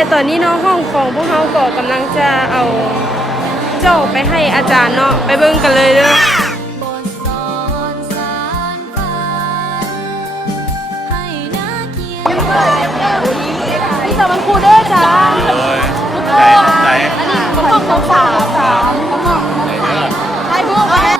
แต่ตอนนี้เนาะห้องของพวกเขาก็กำลังจะเอาโจ้ไปให้อาจารย์เนาะไปเบิ่งกันเลยเด้อพี่สาวมันพูดเด้อจ้า โอ้ยใจ อันนี้ก็ห้องสาม ใจเด้อ ไอ้พวก